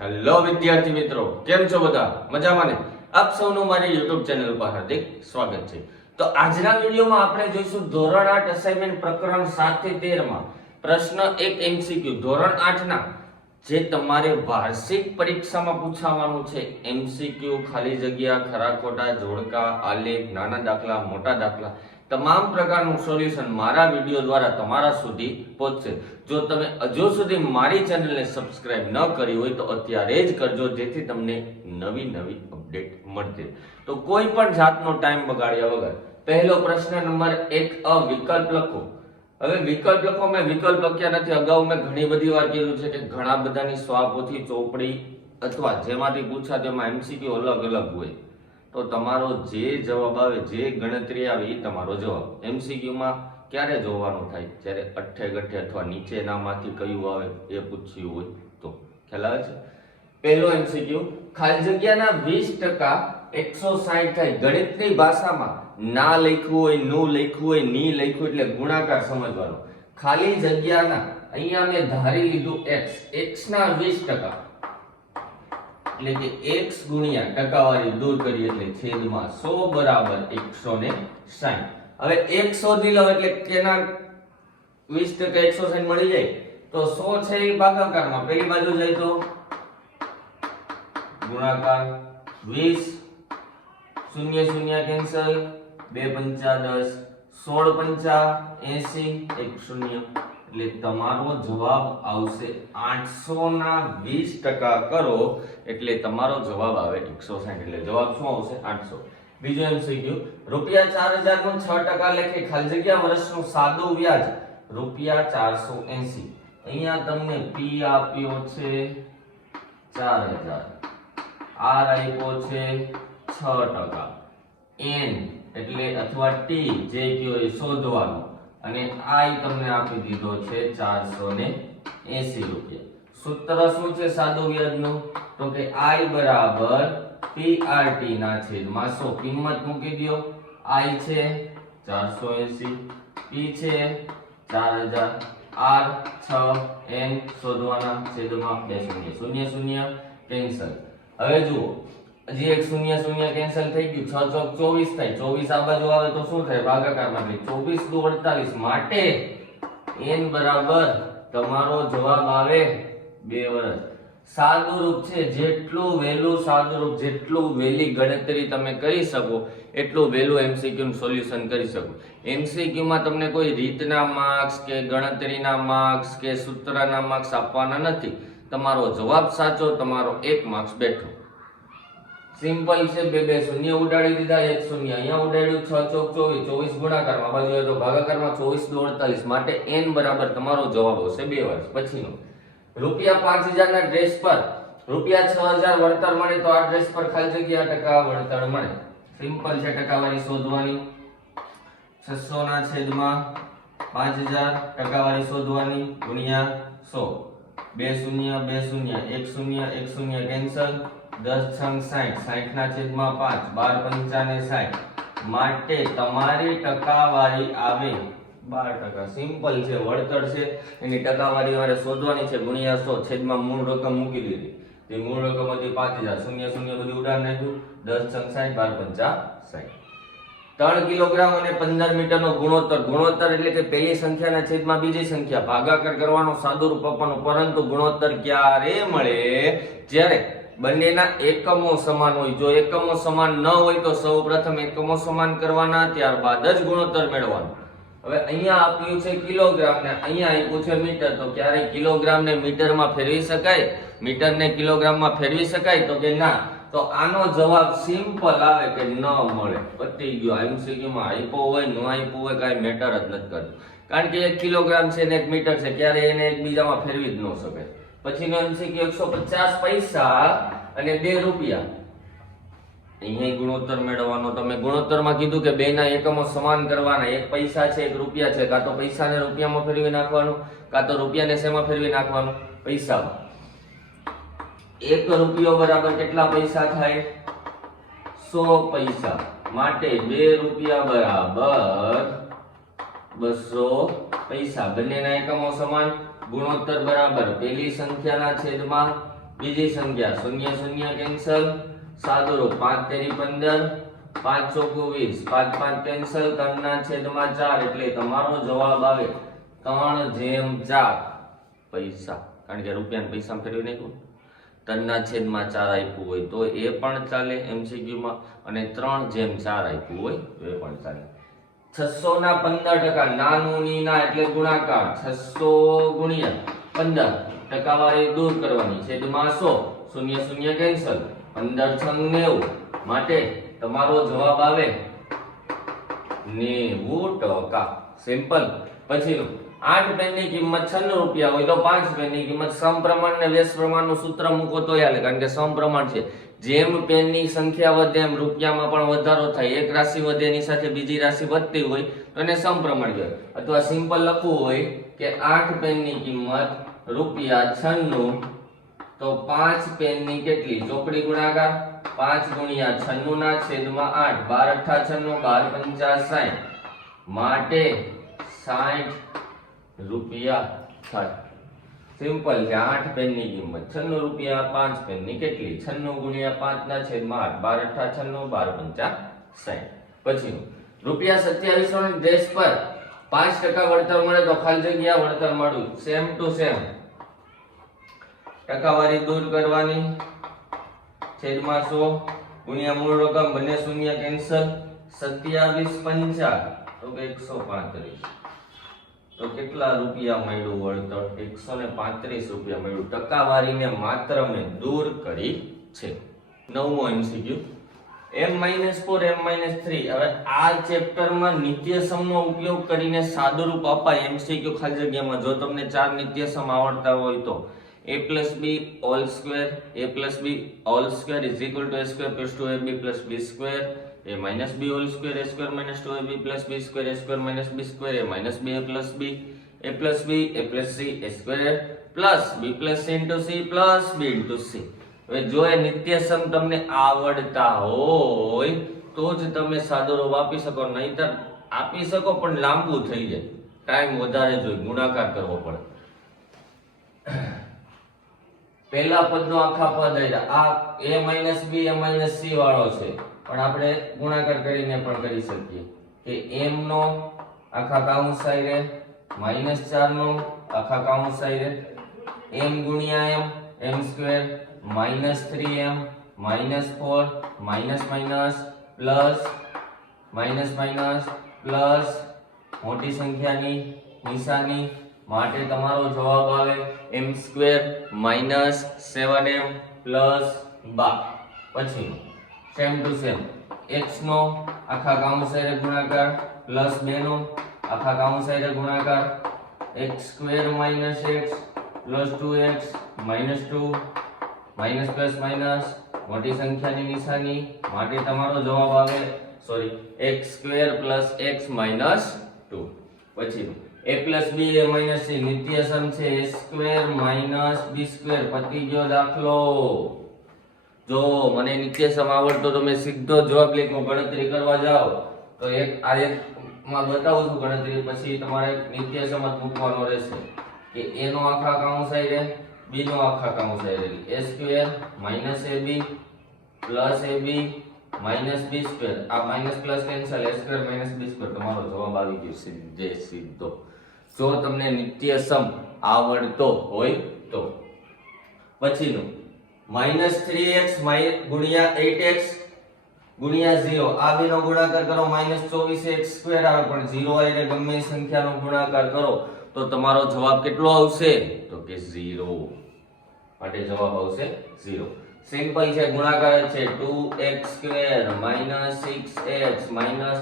Hello વિદ્યાર્થી મિત્રો, કેમ છો બધા? મજામાં ને? આપ સૌનું મારી YouTube ચેનલ પર હાર્દિક સ્વાગત છે. તો આજના વિડીયોમાં આપણે જોઈશું ધોરણ 8 અસાઇનમેન્ટ પ્રકરણ 7 થી 13 માં પ્રશ્ન 1 MCQ ધોરણ 8 ના જે તમારે વાર્ષિક પરીક્ષામાં પૂછાવાનું છે. MCQ, ખાલી જગ્યા, ખરા ખોટા, જોડકા, આલેખ, નાના દાખલા, મોટા દાખલા, તમામ પ્રકારનું સોલ્યુશન મારા વિડીયો દ્વારા તમારા સુધી પહોંચશે. જો તમે હજુ સુધી મારી ચેનલને સબસ્ક્રાઇબ ન કરી હોય તો અત્યારે જ કરજો, જેથી તમને નવી અપડેટ મળશે. તો કોઈ પણ જાતનો ટાઈમ બગાડ્યા વગર પહેલો પ્રશ્ન નંબર 1 વિકલ્પ લખો. હવે વિકલ્પ લખો. મેં વિકલ્પ લખ્યા નથી. અગાઉ મેં ઘણી બધી વાર કીધું છે કે ઘણા બધાની સ્વાપોથી ચોપડી અથવા જેમાંથી પૂછા તેમાં MCQ અલગ હોય. તો તમારો જે જવાબ આવે, જે ગણતરી આવે એ તમારો જવાબ. MCQ માં ક્યારે જોવાનું થાય? જ્યારે અઠ્ઠે ગઠ્ઠે અથવા નીચેનામાંથી કયું આવે એ પૂછ્યું હોય તો. ખ્યાલ આવે છે? પહેલો MCQ, ખાલી જગ્યાના 20% 160 થાય. ગણિતની ભાષામાં ના લખ્યું હોય, નું લખ્યું હોય, ની લખ્યું એટલે ગુણાકાર સમજવાનો. ખાલી જગ્યાના અહીંયા મેં ધારી લીધું x ના 20%, એટલે કે x ગુણ્યા ટકાવારી દૂર કરી એટલે છેદમાં 100 બરાબર 160. હવે x શોધી લો એટલે કેના 20% 160 મળી જાય. તો 100 છે એ ભાગાકારમાં પેલી બાજુ જાય તો ગુણાકાર 20, 0 0 કેન્સલ, 2 5 10, 16 5 80, 1 0. એટલે તમારો જવાબ આવશે 800 ના 20% કરો એટલે તમારો જવાબ આવે 160. એટલે જવાબ શું આવશે? 800. બીજો MCQ, રૂપિયા 4000 નું 6% લેખે ખાલી જગ્યા વર્ષનું સાદું વ્યાજ રૂપિયા 480. અહીંયા તમને P આપ્યો છે 4000, R આપ્યો છે 6%, N એટલે અથવા T જે કયો એ શોધવાનો, અને I તમને આપી દીધો છે 480 રૂપિયા. સૂત્ર શું છે સાદું વ્યાજનું? તો કે I બરાબર PRT ના છેદમાં 100. કિંમત મૂકી દો. I છે 480, P છે 4000, R 6, N શોધવાના, છેદમાં 2 0 0 કેન્સલ. હવે જુઓ, હજી એક 0 0 કેન્સલ થઈ ગયું. 6 ચોક 24 થાય. 24 આ બાજુ આવે તો શું થાય? ભાગાકારમાં થાય. 24 દુ 48. માટે n બરાબર તમારો જવાબ આવે 2 વર્ષ. સાદુરૂપ છે. જેટલું વહેલું સાદુરૂપ, જેટલું વહેલી ગણતરી તમે કરી શકો એટલું વહેલું MCQ નું સોલ્યુશન કરી શકો. MCQ માં તમને કોઈ રીતના માર્ક્સ કે ગણતરીના માર્ક્સ કે સૂત્રના માર્ક્સ આપવાના નથી. તમારો જવાબ સાચો, તમારો 1 માર્ક્સ બેઠો. સિમ્પલ છે. બે શૂન્ય ઉડાડી દીધા, 1 શૂન્ય અહીંયા ઉડાડ્યું. 6 ચોક 24, 24 ગુણાકારમાં બાજુ હોય તો ભાગાકારમાં 24 દુ 48. માટે n બરાબર તમારો જવાબ આવશે 2 વર્ષ. પછીનો, રૂપિયા 5000 ના ડ્રેસ પર રૂપિયા 6000 વળતર મળે તો આ ડ્રેસ પર ખાલી જગ્યા ટકા વળતર મળે. સિમ્પલ છે. ટકાવારી શોધવાની. 600 ના છેદમાં 5000 ટકાવારી શોધવાની ગુણ્યા 100. 2 0 2 0, 1 0 1 0 કેન્સલ, 10 6 60, 60 ના છેદમાં 5, 12 5 ને 60. માટે તમારી ટકાવારી આવે 12%. સિમ્પલ છે. વળતર છે એની ટકાવારી મારે શોધવાની છે. ગુણ્યા 100, છેદમાં મૂળ રકમ મૂકી દીધી. તે મૂળ રકમ હતી 5000. 0 0 બધું ઉડાડ નાખ્યું. 10 6 60, 12 5 60. 3 કિલોગ્રામ અને 15 મીટરનો ગુણોત્તર. ગુણોત્તર એટલે કે પહેલી સંખ્યાના છેદમાં બીજી સંખ્યા ભાગાકાર કરવાનો, સાદુરૂપ આપવાનું. પરંતુ ગુણોત્તર ક્યારે મળે? જ્યારે બંનેના એકમો સમાન હોય. જો એકમો સમાન ન હોય તો સૌપ્રથમ એકમો સમાન કરવાના, ત્યારબાદ જ ગુણોત્તર મેળવવાનો. હવે અહીંયા આપ્યું છે કિલોગ્રામ ને અહીંયા આપ્યું છે મીટર. તો ક્યારે કિલોગ્રામ ને મીટરમાં ફેરવી શકાય? મીટર ને કિલોગ્રામમાં ફેરવી શકાય? તો કે ના. તો આનો જવાબ સિમ્પલ આવે કે ન મળે. પતી ગયો. MCQ માં આપ્યો હોય ન આપ્યો હોય કાંઈ મેટર જ નથી કરતું. કારણ કે 1 કિલોગ્રામ છે ને 1 મીટર છે, ક્યારે એને એકબીજામાં ફેરવી જ ન શકે. પછીનો MCQ, 150 પૈસા અને 2 રૂપિયા. અહીંયા ગુણોત્તર મેળવવાનો. તમે ગુણોત્તરમાં કીધું કે બેના એકમો સમાન કરવાના. 1 પૈસા છે 1 રૂપિયા છે. કાં તો પૈસાને રૂપિયામાં ફેરવી નાખવાનું, કાં તો રૂપિયાને શેમાં ફેરવી નાખવાનું? પૈસામાં. 1 રૂપિયો બરાબર કેટલા પૈસા થાય? 100 પૈસા. માટે 2 રૂપિયા બરાબર 200 પૈસા. બંનેના એકમો સમાન. ગુણોત્તર બરાબર પહેલી સંખ્યાના છેદમાં બીજી સંખ્યા શૂન્ય શૂન્ય કેન્સલ, સાદુરૂપ 5 તેરી 15, 5 ચોકુ 20, 5 5 કેન્સલ, 3/4 એટલે તમારો જવાબ આવે 3/4 પૈસા. કારણ કે રૂપિયા પૈસા ફેરવી નાખ્યું. 3/4 આપ્યું હોય તો એ પણ ચાલે MCQ માં, અને 3/4 આપ્યું હોય તો એ પણ ચાલે. 600 ના 15%, નાનું ની ના એટલે ગુણાકાર, 600 ગુણ્યા 15, ટકાવારી દૂર કરવાની, છેદમાં 100, શૂન્ય શૂન્ય કેન્સલ, 15 છંગ 90, માટે તમારો જવાબ આવે 90%. સિમ્પલ. પછીનું 8 પેનની કિંમત 96 રૂપિયા હોય તો 5 પેનની કિંમત સમપ્રમાણ ને વ્યસ્ત પ્રમાણનું સૂત્ર મૂકો તો હાલે, કારણ કે સમપ્રમાણ છે. જેમ પેનની સંખ્યા વધે એમ રૂપિયામાં પણ વધારો થાય. એક રાશિ વધે એની સાથે બીજી રાશિ વધતી હોય તો એને સમપ્રમાણ કહેવાય. અથવા સિમ્પલ લખવું હોય કે 8 પેનની કિંમત રૂપિયા 96 તો 5 પેનની કેટલી ચોકડી ગુણાકાર 5 ગુણ્યા 96 ના છેદમાં 8, 12 8 96, 12 5 60, માટે 60 રૂપિયા થાય. સિમ્પલ છે. 8 પેનની કિંમત 96 રૂપિયા, 5 પેનની કેટલી 96 ગુણ્યા 5 ના છેદમાં 8, 12 8 96, 12 5 60. પછીનું રૂપિયા 2700 ની ડ્રેસ પર 5% વળતર મળે તો ખાલી જગ્યા વળતર મળ્યું. સેમ ટુ સેમ ટકાવારી દૂર કરવાની, છેદમાં 100 ગુણ્યા મૂળ રકમ, બંને શૂન્ય કેન્સલ, 27 5 તો કે 135. તો કેટલા રૂપિયા મળ્યું વળતર? 135 રૂપિયા મળ્યું. ટકાવારીને માત્ર મેં દૂર કરી છે. 9મો MCQ m-4 m-3. હવે આ ચેપ્ટરમાં નિત્યસમનો ઉપયોગ કરીને સાદુરૂપ અપાય MCQ ખાલી જગ્યામાં. જો તમને 4 નિત્યસમ આવડતા હોય તો a plus b all square, a plus b all square is equal to a square plus 2ab plus b square, a minus b all square, a square minus 2ab plus b square, a square minus b square, a minus b a plus b, a plus b, a plus c, a square plus b plus c into c plus b into c. હવે જો એ નિત્યસમ તમને આવડતા હોય તો જ તમે સાદુરૂપ આપી શકો, નહીતર આપી શકો પણ લાંબુ થઈ જાય, ટાઈમ વધારે જોઈએ, ગુણાકાર કરવો પડે. પહેલા પદનો આખા પદ આવ્યા. આ a b a c વાળો છે, પણ આપણે ગુણાકાર કરીને પણ કરી શકીએ કે m નો આખા કૌંસ આયરે -4 નો આખા કૌંસ આયરે m ગુણ્યા m m² -3m -4 minus minus plus minus minus plus મોટી સંખ્યાની નિશાની, માટે તમારો જવાબ આવે m² -7m + 12. પછી સેમ ટુ સેમ x નો આખા કૌંસ સાથે ગુણાકાર પ્લસ 2 નો આખા કૌંસ સાથે ગુણાકાર, x² - x plus 2x -2 minus plus minus મોટી સંખ્યાની નિશાની, માટે તમારો જવાબ આવે x² + x - 2. પછી a + b a - c નિત્યસમ છે, a² - b². પતી ગયો દાખલો. જો મને નિત્યસમ આવડતો તો મેં સીધો જવાબ લખો. ગણતરી કરવા જાઓ તો એક માં બતાવું છું ગણતરી, પછી તમારે નિત્યસમ જ મૂકવાનો રહેશે કે a નો આખા કૌંસ આયરે b નો આખા કૌંસ આયરે a² - ab plus ab minus b². આ minus plus cancel, a² - b². તમારો જવાબ આવી ગયો સીધો, જો તમને નિત્યસમ આવડતો હોય તો. પછીનું -3x ગુણ્યા 8x ગુણ્યા 0. આ બેનો ગુણાકાર કરો -24x² આવે, પણ 0 આઈને ગમે એ સંખ્યાનો ગુણાકાર કરો તો તમારો જવાબ કેટલો આવશે? તો કે 0. માટે જવાબ આવશે 0. સિમ્પલ છે, ગુણાકાર છે. 2x² - 6x -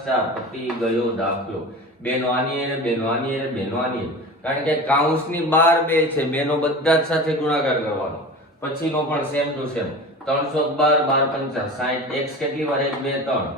4. પતી ગયો દાખલો. બેનો આની અને બેનો આની અને બેનો આની, કારણ કે કૌંસની બહાર 2 છે, બેનો બધા જ સાથે ગુણાકાર કરવાનો. પછીનો પણ સેમ ટુ સેમ 312 12 5 60. x કેટલી વાર? 1 2 3.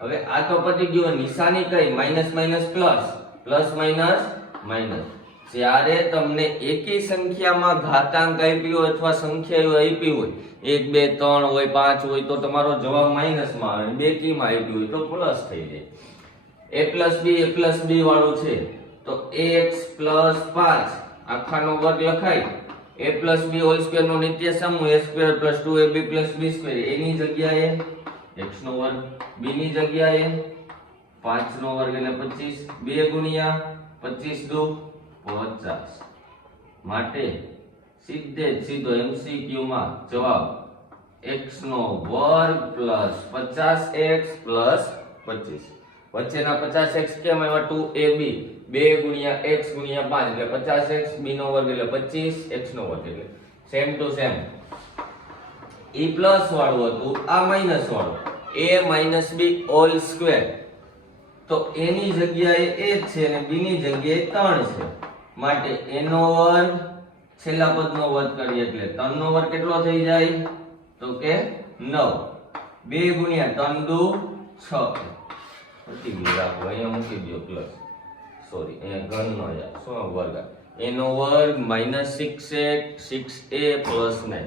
હવે આ તો પતી ગયો. નિશાની કઈ? Minus minus plus, plus minus minus. જ્યારે તમને એકી સંખ્યામાં ઘાતાંક આપ્યો હોય અથવા સંખ્યાઓ આપી હોય, 1 2 3 હોય 5 હોય, તો તમારો જવાબ માઇનસમાં આવે. બેકીમાં આપી હોય તો પ્લસ થઈ જાય. a + b વાળું છે તો ax + 5 આખાનો વર્ગ લખાય, a plus b whole square નો નિત્ય સમૂહ a square plus 2ab plus b square a ની જગ્યાએ x નો વર્ગ, b ની જગ્યાએ 5 નો વર્ગ એટલે 25, 2 ગુણ્યા 25 દુ 50. માટે સીધો MCQ માં જવાબ x નો વર્ગ plus 50x plus 25. વચ્ચેના 50x કેમ આવ્યા 2ab 2 ગુણ્યા x ગુણ્યા 5 એટલે 50x, b નો વર્ગ એટલે 25, x નો વર્ગ એટલે same to same. e plus વાળું હતું, આ માઈનસ વાળું a minus b whole square, તો a ની જગ્યાએ a છે અને b ની જગ્યાએ 3 છે. માટે a નો વર્ગ છેલ્લા પદનો વર્ગ કરીએ એટલે 3 નો વર્ગ કેટલો થઈ જાય તો કે 9. 2 ગુણ્યા 3 દુ 6. મૂકી દો, રાખો અહીંયા મૂકી દો પ્લસ, સોરી અહીંયા ઘન નો યાર શું વર્ગ, a નો વર્ગ માઈનસ 6a પ્લસ 9.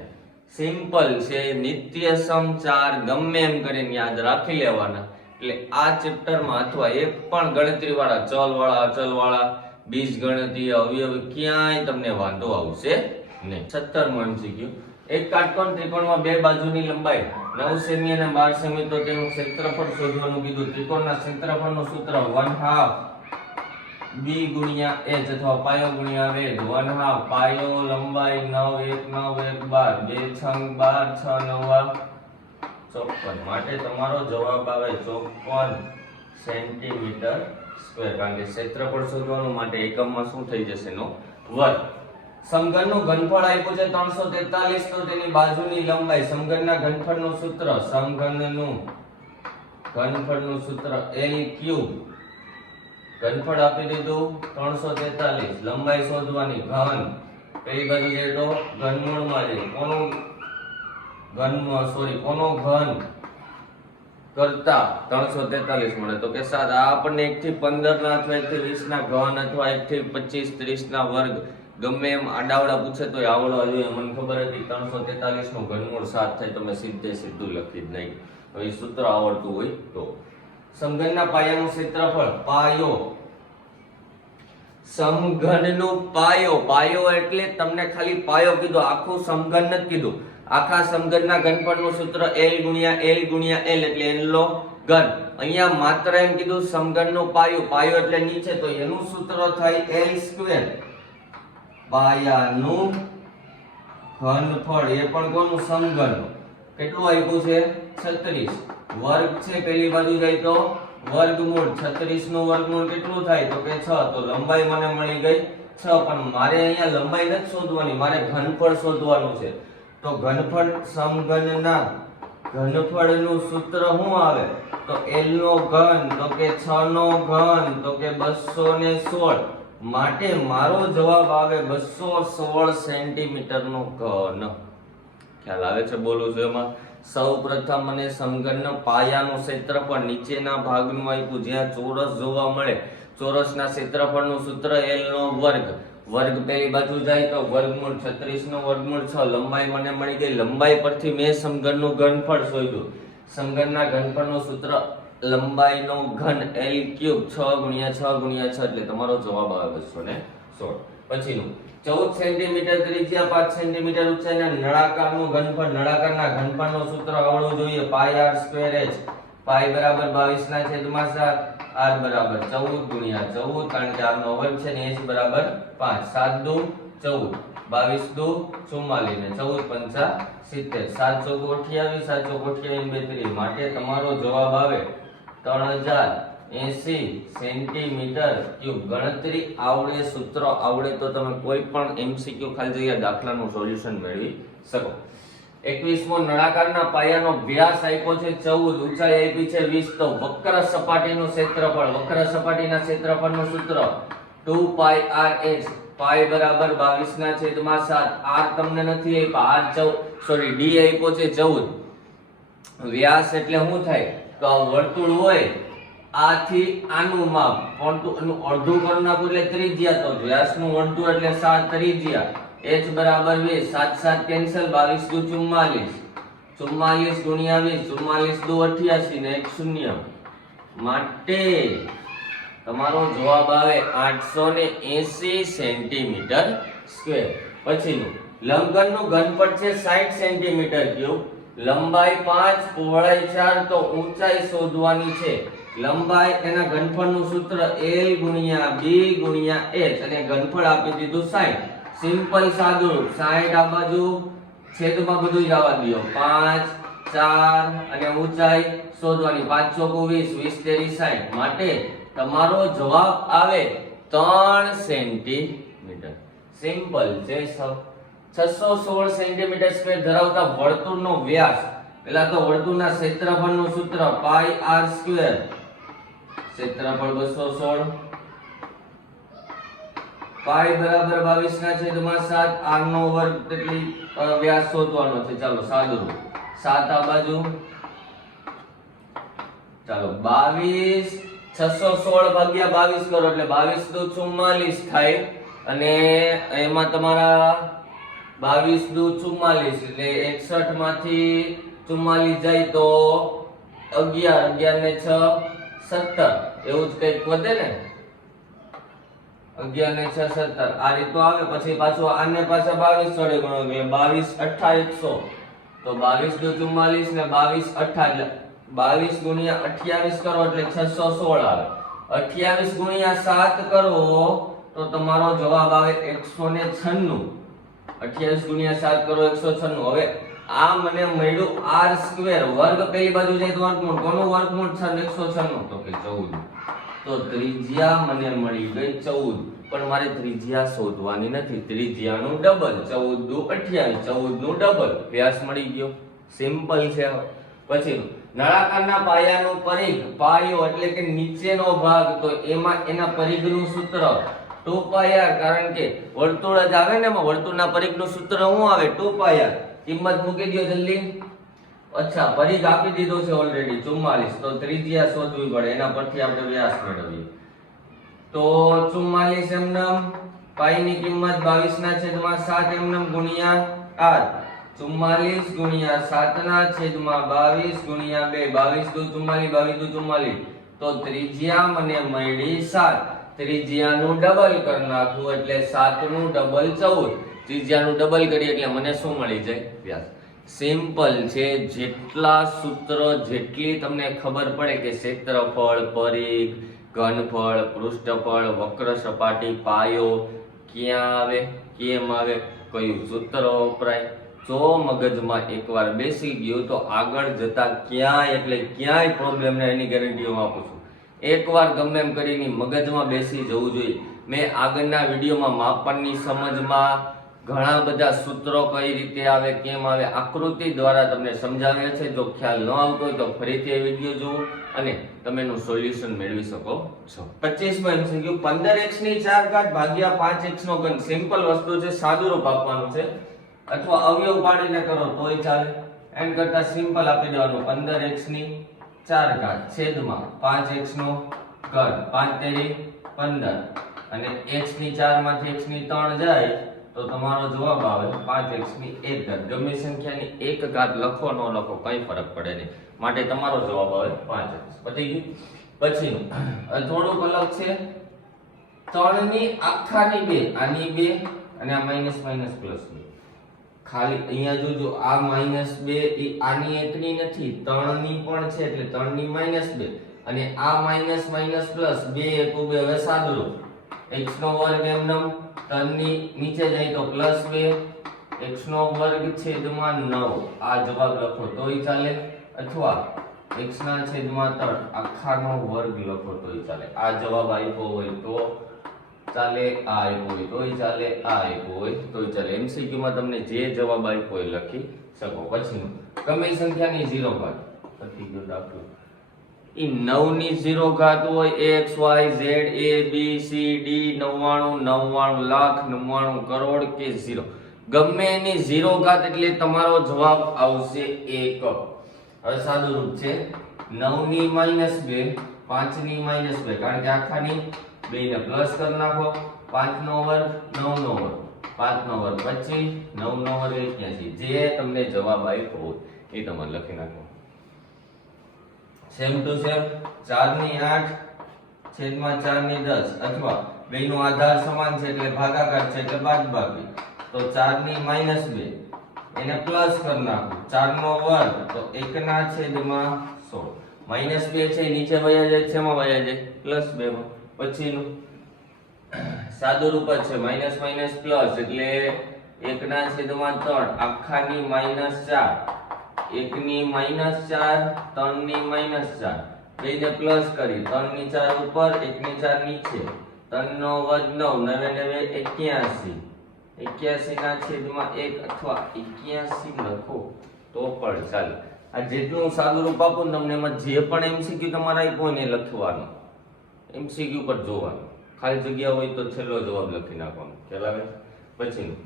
સિમ્પલ છે, નિત્ય સમ 4 ગમે એમ કરીને યાદ રાખી લેવાના. એટલે આ ચેપ્ટરમાં અથવા એક પણ ગણતરી વાળા ચલ વાળા અચલ વાળા બીજ ગણતરી અવયવ ક્યાંય તમને વાંધો આવશે નહીં. 17મો MCQ. એક કાટકોણ ત્રિકોણમાં બે બાજુની લંબાઈ 9 સેમી અને 12 સેમી, તો તેનું ક્ષેત્રફળ શોધવાનું કીધું. ત્રિકોણના ક્ષેત્રફળનું સૂત્ર 1/2 b ગુણ્યા h અથવા પાયો ગુણ્યા વેધ. 1/2 પાયો લંબાઈ 9 1 9 1 12 2 6 12 6 9 54. માટે તમારો જવાબ આવે 54 સેન્ટીમીટર સ્ક્વેર. કારણ કે ક્ષેત્રફળ શોધવાનું માટે એકમમાં શું થઈ જશે નો વર્ગ. સમઘનનું ઘનફળ આપ્યું છે 343, તો તેની બાજુની લંબાઈ. સમઘનના ઘનફળનું સૂત્ર, સમઘનનું ઘનફળનું સૂત્ર L3. ઘનફળ આપી દીધું 343, લંબાઈ શોધવાની. ઘન પેલી બાજુ જાય તો ઘનમૂળમાં જાય. કોનો ઘન કરતા 343 મળે તો કે 7. આ આપણને 1 થી 15 ના અથવા 1 થી 20 ના ઘન અથવા 1 થી 25 30 ના વર્ગ ગમે એમ આડાવડા પૂછે તો આવડવા જોઈએ. મને ખબર હતી 343 નું ઘનમૂળ 7 થાય, તમે સીધું લખી જ નહીં. હવે સૂત્ર આવડતું હોય તો. સમઘનના પાયાનું ક્ષેત્રફળ, પાયો. સમઘનનું પાયો એટલે તમને ખાલી પાયો કીધો, આખું સમઘન નથી કીધું. આખા સમઘનના ઘનફળનું સૂત્ર L ગુણ્યા L એટલે L નો ઘન. અહીંયા માત્ર એમ કીધું સમઘનનો પાયો એટલે નીચે, તો એનું સૂત્ર થાય L². પાયાનું ઘનફળ એ પણ કોનું સમઘન. કેટલું આપ્યું છે 36. વર્ગ છે પેલી બાજુ જાય તો વર્ગમૂળ. 36 નું વર્ગમૂળ કેટલું થાય તો કે 6. તો લંબાઈ મને મળી ગઈ 6. પણ મારે અહીંયા લંબાઈ નથી શોધવાની, મારે ઘનફળ શોધવાનું છે. તો ઘનફળ સમઘનના ઘનફળનું સૂત્ર શું આવે તો L નો ઘન, તો કે 6 નો ઘન, તો કે 216. માટે મારો જવાબ આવે 216 સેન્ટીમીટર નો ઘન. ખ્યાલ આવે છે બોલું છું એમાં? સૌપ્રથમ મને સમઘનના પાયાનું ક્ષેત્રફળ નીચેના ભાગનું આપ્યું, જ્યાં ચોરસ જોવા મળે. ચોરસના ક્ષેત્રફળનું સૂત્ર L નો વર્ગ. વર્ગ પેલી બાજુ જાય તો વર્ગમૂળ 36 નો વર્ગમૂળ 6. લંબાઈ મને મળી ગઈ. લંબાઈ પરથી મેં સમઘનનું ઘનફળ શોધ્યું. સમઘનના ઘનફળનું સૂત્ર લંબાઈનો ઘન L3. 6 ગુણ્યા 6 ગુણ્યા 6 એટલે તમારો જવાબ આવે 216. પછીનું 14 સેન્ટીમીટર ત્રિજ્યા 5 સેન્ટીમીટર ઊંચાઈના નળાકારનું ઘનફળ. નળાકારના ઘનફળનું સૂત્ર આવડવું જોઈએ. પાઈ r²h. પાઈ બરાબર 22/7, r બરાબર 14 ગુણ્યા 14, કારણ કે r નો વર્ગ છે ને h બરાબર 5. 7 દુ 14, 22 દુ 44 ને 14 5 70. 7 ચોક 28, 7 ચોક 28 32. માટે તમારો જવાબ આવે 3080 સેન્ટીમીટર ક્યુબ. ગણતરી આવડે, સૂત્ર આવડે તો તમે કોઈ પણ MCQ ખાલી જગ્યા દાખલાનું સોલ્યુશન મેળવી શકો. 21મો નળાકારના પાયાનો વ્યાસ આપ્યો છે 14, ઊંચાઈ આપી છે 20. તો વક્ર સપાટીનું ક્ષેત્રફળ. વક્ર સપાટીના ક્ષેત્રફળનું સૂત્ર 2πrh. પાઈ બરાબર 22/7. r તમને નથી આપ્યા, d આપ્યો છે 14. વ્યાસ એટલે શું થાય તો આ વર્તુળ હોય, આથી આનું માપ પણ અડધું કરી નાખું એટલે ત્રિજ્યા. તો વ્યાસનું અડધું એટલે 7 ત્રિજ્યા. h બરાબર 20. 7 7 કેન્સલ. 22 દુ 44. 44 ગુણ્યા 20. 44 દુ 88 ને 1 0. માટે તમારો જવાબ આવે 880 સેન્ટીમીટર સ્ક્વેર. પછીનું લંબઘનનું ઘનફળ છે 60 સેન્ટીમીટર ક્યુબ, લંબાઈ 5, પહોળાઈ 4, તો ઊંચાઈ શોધવાની છે. લંબાઈ એના ઘનફળનું સૂત્ર L ગુણ્યા B ગુણ્યા H અને ઘનફળ આપી દીધું 60. સિમ્પલ સાદું 60 આ બાજુ છેદમાં બધું જવા દો 5, 4 અને ઊંચાઈ શોધવાની 5 ચોકુ 20, 20 તેરી 60. માટે તમારો જવાબ આવે 3 સેન્ટીમીટર. સિમ્પલ છે. 616 સેન્ટીમીટર સ્ક્વેર ધરાવતા વર્તુળનો વ્યાસ, પેલા તો વર્તુળના ક્ષેત્રફળનું સૂત્ર પાઈ r સ્ક્વેર, ક્ષેત્રફળ 216, પાઈ બરાબર 22 ના છેદમાં 7, r નો વર્ગ તેટલી વ્યાસ શોધવાનો છે. ચાલો સાદું 7 આ બાજુ, ચાલો 22, 616 ભાગ્યા 22 કરો એટલે 22 દુ 44 થાય અને એમાં તમારા 22 દુ 44 એટલે 61 માંથી 44 જાય તો 11, 11 ને 6 17, એવું જ કઈક વધે ને, 11 ને 6 17 આ રીતો આવે. પછી પાછું આને પાછા 22 વડે ગુણો એટલે 22 8 100, તો 22 દુ 44 ને 22 8 એટલે 22 ગુણ્યા 28 કરો એટલે 616 આવે. 28 ગુણ્યા 7 કરો તો તમારો જવાબ આવે 196. 28 ગુણ્યા 7 કરો 196. હવે આ મને મળ્યું r સ્ક્વેર, વર્ગ પેલી બાજુ જાય તો વર્ગમૂળ, કોનું વર્ગમૂળ 196? તો કે 14. તો ત્રિજ્યા મને મળી ગઈ 14, પણ મારે ત્રિજ્યા શોધવાની નથી, ત્રિજ્યાનું ડબલ. 14 દુ 28, 14 નું ડબલ, વ્યાસ મળી ગયો. સિમ્પલ છે. પછી નળાકારના પાયાનું પરિઘ, પાયો એટલે કે નીચેનો ભાગ, તો એમાં એના પરિઘનું સૂત્ર 2πr, કારણ કે વર્તુળ જ આવે ને, એમાં વર્તુળના પરિઘનું સૂત્ર શું આવે? 2πr. કિંમત મૂકી દો જલ્દી. અચ્છા, પરિઘ આપી દીધો છે ઓલરેડી 44, તો ત્રિજ્યા શોધવી પડે, એના પરથી આપણે વ્યાસ મેળવીએ. તો 44 એમનેમ, પાઈ ની કિંમત 22 ના છેદમાં 7 એમનેમ ગુણ્યા r, 44 ગુણ્યા 7 ના છેદમાં 22 ગુણ્યા 2, 22 દુ 44, 22 દુ 44, તો ત્રિજ્યા મને મળી 7. ત્રિજ્યાનું ડબલ કરી નાખવું એટલે 7 નું ડબલ 14. ત્રિજ્યાનું ડબલ કરીએ એટલે મને શું મળી જાય? વ્યાસ. સિમ્પલ છે. જેટલા સૂત્ર, જેટલી તમને ખબર પડે કે ક્ષેત્રફળ, પરિઘ, ઘનફળ, પૃષ્ઠફળ, વક્ર સપાટી, પાયો ક્યાં આવે, કેમ આવે, કયું સૂત્ર વપરાય, જો મગજમાં એકવાર બેસી ગયું તો આગળ જતા ક્યાંય એટલે ક્યાંય પ્રોબ્લેમ ને એની ગેરંટી હું આપું છું. એકવાર ગમે એમ કરીને મગજમાં બેસી જવું જોઈએ. મેં આગળના વિડીયોમાં માપનની સમજમાં ઘણા બધા સૂત્રો કઈ રીતે આવે, કેમ આવે, આકૃતિ દ્વારા તમને સમજાવ્યા છે. જો ખ્યાલ ન આવતો હોય તો ફરીથી એ વિડીયો જુઓ અને તમે એનું સોલ્યુશન મેળવી શકો છો. 25માં MCQ 15x ની 4 ઘાત ભાગ્યા 5x નો ઘન. સિમ્પલ વસ્તુ છે, સાદું રૂપ આપવાનું છે, અથવા અવયવ પાડીને કરો તોય ચાલે. એમ કરતા સિમ્પલ આપી દેવાનું 15x ની 4 ઘાત છેદમાં 5x નો ઘન, 5 તેરી 15 અને x ની 4 માંથી x ની 3 જાય તો તમારો જવાબ આવે 5x ની 1 ઘાત. ગમે સંખ્યાની 1 ઘાત લખો ન લખો કઈ ફરક પડે નહીં, માટે તમારો જવાબ આવે 5x. પતી ગયું. પછીનું થોડુંક અલગ છે. 3 ની આખાની 2, આની 2 અને આ માઈનસ માઈનસ પ્લસ 2. ખાલી અહીંયા જોજો, આ -2 એ આની એકની નથી, 3 ની પણ છે એટલે 3 ની -2 અને આ માઈનસ માઈનસ પ્લસ 2 * 2. હવે સાદુરૂપ x નો વર્ગ એમનેમ 3 ની નીચે જાય તો +2, x નો વર્ગ છેદમાં 9 આ જવાબ લખો તોય ચાલે, અથવા x ના છેદમાં 3 આખાનો વર્ગ લખો તોય ચાલે. આ જવાબ આપ્યો હોય તો ચાલે, આ આપ્યો હોય તોય ચાલે, આ આપ્યો હોય તોય ચાલે. MCQ માં તમને જે જવાબ આપ્યો હોય લખી શકો. પછી ગમે સંખ્યાની 0 ઘાત, લખી દો દાખલો. ઈ 9 ની 0 ઘાત હોય, x y z a b c d 99 99 lakh 99 crore કે 0, ગમે એની 0 ઘાત એટલે તમારો જવાબ આવશે 1. હવે સાદું રૂપ છે 9 ની -2, 5 ની -2, કારણ કે આખાની 2 ને પ્લસ કરી નાખો, 5 નો વર્ગ 9 નો વર્ગ, 5 નો વર્ગ 25, 9 નો વર્ગ 81. જે તમને જવાબ આપ્યો હોય એ તમે લખી નાખો. સેમ ટુ સેમ 4 ની 8 છેદમાં 4 ની 10, અથવા બેયનો આધાર સમાન છે એટલે ભાગાકાર છે એટલે બાદબાકી. તો 4 ની -2 એને પ્લસ કરી નાખું 4 નો વર્ગ તો 1 ના છેદમાં 16 -2 છે નીચે વયા જાય છે એમાં વયા જાય +2 માં પછીનું સાદું રૂપ જ છે માઈનસ માઈનસ પ્લસ એટલે 1 ના છેદમાં 3 આખાની -4 1 ની -4 3 ની -4 બેને પ્લસ કરી 3 ની 4 ઉપર 1 ની 4 નીચે 3 નો વર્ગ 9 9 9 81 81 ના છેદમાં 1 અથવા 81 લખો તો પણ ચાલે આ જેટલું સાદું રૂપ આપું તમને એમાં જે પણ એમસીક્યુ તમારા આપ્યો ને લખવાનું એમસીક્યુ પર જોવાનું ખાલી જગ્યા હોય તો છેલ્લો જવાબ લખી નાખવાનો ખ્યાલ આવે પછીનું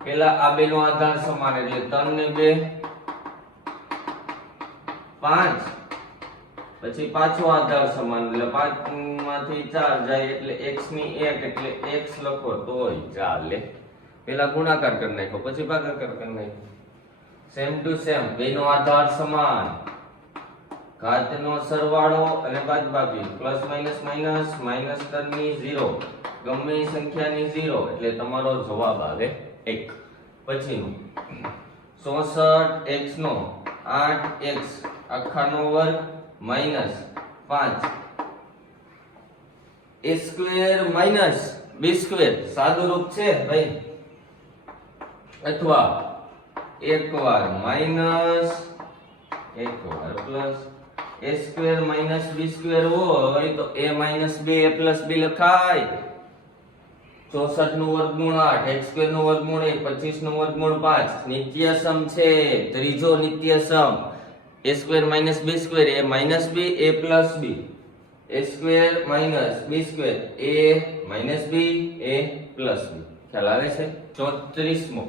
પેલા આ બેનો આધાર સમાન એટલે 3 ને 2 5 પછી પાછો આધાર સમાન એટલે 5 માંથી 4 જાય એટલે x ની 1 એટલે x લખો તોય ચાલે પેલા ગુણાકાર કરી નાખો પછી ભાગાકાર કરી નાખો સેમ ટુ સેમ બેનો આધાર સમાન ઘાતનો સરવાળો અને બાદબાકી પ્લસ માઈનસ માઈનસ માઈનસ 3 ની 0 ગમે એ સંખ્યાની 0 એટલે તમારો જવાબ આવે 1 પછીનું 64x નો 8x આખાનો વર્ગ minus 5 a square minus b square સાદું રૂપ છે ભાઈ અથવા એકવાર માઈનસ એકવાર plus a square minus b square હોય તો a minus b a plus b લખાય 64 નું વર્ગમૂળ 8 x સ્ક્વેર નું વર્ગમૂળ 1 25 નું વર્ગમૂળ 5 નિત્યસમ છે ત્રીજો નિત્યસમ a square minus b square a minus b a plus b a square minus b square a minus b a plus b ખ્યાલ આવે છે 34મો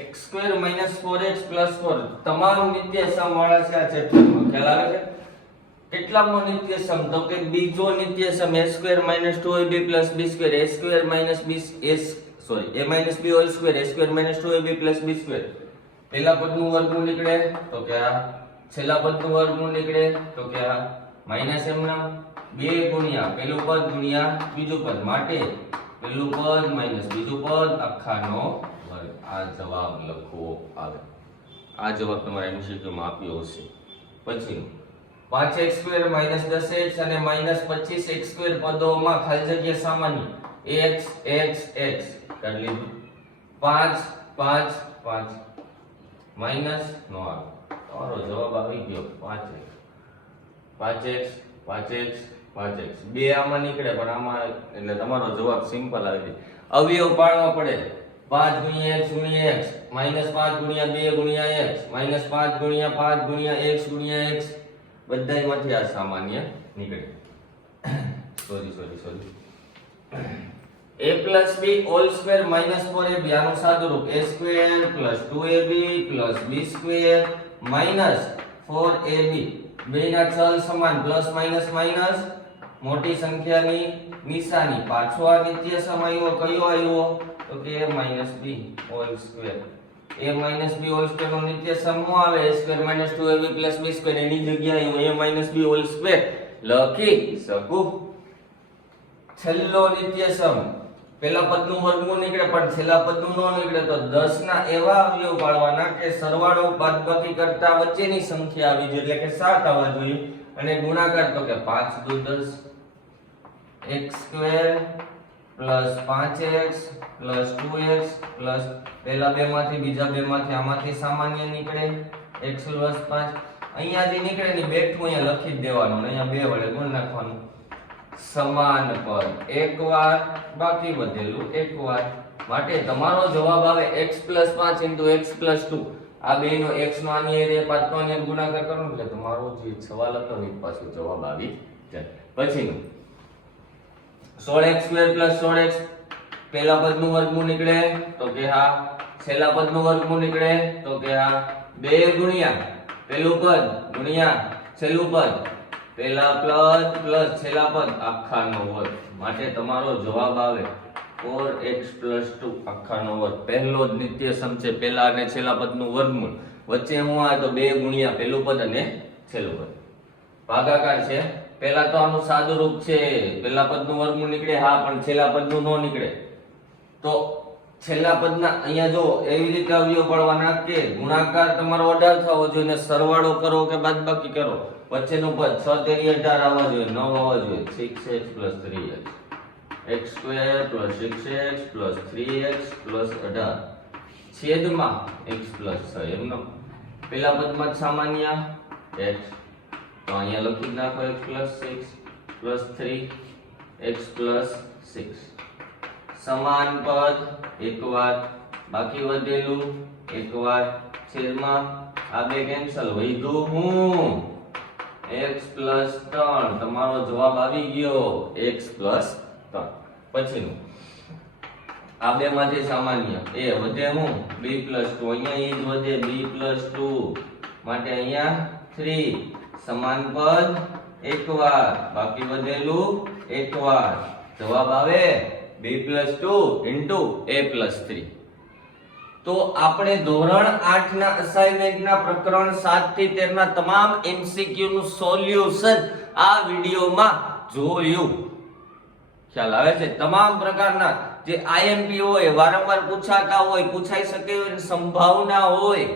x square minus 4x plus 4 તમામ નિત્યસમ વાળા છે આ ચેપ્ટરમાં ખ્યાલ આવે છે કેટલામો નિત્યસમ તો કે બીજો નિત્યસમ a square minus 2ab plus b square a square minus b a minus b whole square a square minus 2ab plus b square પહેલા પદનું વર્ગમૂળ નીકળે તો કે આ છેલ્લા પદનું વર્ગમૂળ નીકળે તો કે આ માઈનસ m ના 2 ગુણ્યા પહેલું પદ ગુણ્યા બીજું પદ માટે પહેલું પદ માઈનસ બીજું પદ આખાનો વર્ગ આ જવાબ લખવો આવે આ જવાબ તમારે એમસીક્યુ માં આપ્યો હશે પછીનું 5x સ્ક્વેર માઈનસ 10x અને માઈનસ 25x સ્ક્વેર પદોમાં ખાલી જગ્યા સામાન્ય x x x કરી લીધું 5 5 5 માઈનસ નો આવે તમારો જવાબ આવી ગયો 5x 5x 5x 5x બે આમાં નીકળે પણ આમાં એટલે તમારો જવાબ સિમ્પલ આવી જાય અવયવ પાડવા પડે 5 ગુણ્યા x ગુણ્યા x માઈનસ 5 ગુણ્યા 2 ગુણ્યા x માઈનસ 5 ગુણ્યા 5 ગુણ્યા x ગુણ્યા x બધાયમાંથી આ સામાન્ય નીકળે sorry a plus b all square minus 4ab આનું સાદું રૂપ a square plus 2ab plus b square minus 4ab બેના ચલ સમાન પ્લસ માઈનસ માઈનસ મોટી સંખ્યાની નિશાની પાછો આ નિત્યસમ આવ્યો કયો આવ્યો તો કે a b all square a b whole square નો નિત્યસમ શું આવે a square 2ab b square એની જગ્યાએ હું a b હોલ સ્ક્વેર લખી શકું છેલ્લો નિત્યસમ પહેલા પદનું વર્ગમૂળ નીકળે પણ છેલ્લા પદનું ન નીકળે તો 10 ના એવા અવયવ પાડવાના કે સરવાળો બાદબાકી કરતા વચ્ચેની સંખ્યા આવી જોઈએ એટલે કે 7 આવવા જોઈએ અને ગુણાકાર તો કે 5 દુ 10 x square plus 5x plus 2x plus પહેલા બે માંથી બીજા બે માંથી આમાંથી સામાન્ય નીકળે x પ્લસ 5 અહીંયાથી નીકળે ને બેઠું અહીંયા લખી જ દેવાનું અને અહીંયા બે વડે ગુણ નાખવાનું સમાન પદ એકવાર બાકી વધેલું એકવાર માટે તમારો જવાબ આવે x 5 x 2 આ બેનો x નો આની એરે 5 નો આની ગુણાકાર કરો એટલે તમારો જે સવાલ હતો ને પાછો જવાબ આવી જાય પછીનું 16x2 16x પહેલા પદનું વર્ગમૂળ નીકળે તો કે હા છેલ્લા પદનું વર્ગમૂળ નીકળે તો કે હા 2 ગુણ્યા પહેલું પદ ગુણ્યા છેલ્લું પદ પહેલા પદ પ્લસ છેલ્લા પદ આખાનો વર્ગ માટે તમારો જવાબ આવે 4x 2 આખાનો વર્ગ પહેલો જ નિત્યસમ છે પહેલા અને છેલ્લા પદનું વર્ગમૂળ વચ્ચે હું આ તો 2 ગુણ્યા પહેલું પદ અને છેલ્લું પદ ભાગાકાર છે પહેલા તો આનું સાદું રૂપ છે પહેલા પદનું વર્ગમૂળ નીકળે હા પણ છેલ્લા પદનું ન નીકળે તો છેલ્લા પદના અહીંયા જો એવી રીતે અવયવ પાડવાના કે ગુણાકાર તમારો 18 થવો જોઈએ ને સરવાળો કરો કે બાદબાકી કરો વચ્ચેનું પદ 6 તેરી 18 આવવા જોઈએ 9 આવવા જોઈએ 6x + 3x x² + 6x + 3x + 18 છેદમાં x + 6 એમનો પેલા પદમાં સામાન્ય x તો અહીંયા લખી નાખો x + 6 + 3 x + 6 સમાન પદ એકવાર બાકી વધેલું એકવાર છેદમાં આ બે કેન્સલ વધ્યું હું x + 3 તમારો જવાબ આવી ગયો x + 3 પછીનું આ બે માંથી સામાન્ય એ વધે હું b + 2 અહીંયા એ જ વધે b + 2 માટે અહીંયા 3 સમાન પદ એકવાર બાકી વધેલું એકવાર જવાબ આવે b + 2 * a + 3 તો આપણે ધોરણ 8 ના અસાઇનમેન્ટ ના પ્રકરણ 7 થી 13 ના તમામ MCQ નું સોલ્યુશન આ વિડિયોમાં જોયું ખ્યાલ આવે છે તમામ પ્રકારના જે IMP હોય વારંવાર પૂછાતા હોય પૂછાઈ શકે એવી સંભાવના હોય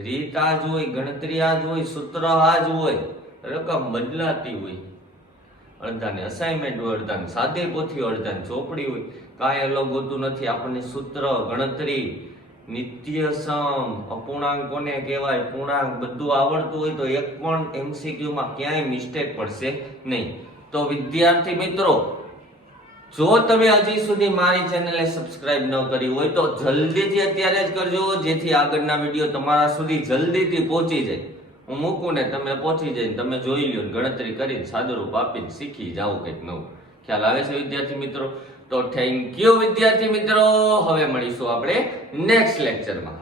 રીત આ જ હોય ગણતરી આ જ હોય સૂત્ર આ જ હોય રકમ બદલાતી હોય અડધાને અસાઇનમેન્ટ હોય અડધાને સાદી પોથી અડધાને ચોપડી હોય કાંઈ અલગ હોતું નથી આપણને સૂત્ર ગણતરી નિત્ય સમ અપૂર્ણાંક કોને કહેવાય પૂર્ણાંક બધું આવડતું હોય તો એક પણ MCQ માં ક્યાંય મિસ્ટેક પડશે નહીં તો વિદ્યાર્થી મિત્રો જો તમે હજી સુધી મારી ચેનલને સબસ્ક્રાઇબ ન કરી હોય તો જલ્દીથી અત્યારે જ કરજો જેથી આગળના વિડિયો તમારા સુધી જલ્દીથી પહોંચી જાય હું મૂકું ને તમે પહોંચી જાય તમે જોઈ લ્યો ગણતરી કરીને સાદુરૂપ આપીને શીખી જાવ કંઈક નવું ખ્યાલ આવે છે વિદ્યાર્થી મિત્રો તો થેન્ક યુ વિદ્યાર્થી મિત્રો હવે મળીશું આપણે નેક્સ્ટ લેક્ચરમાં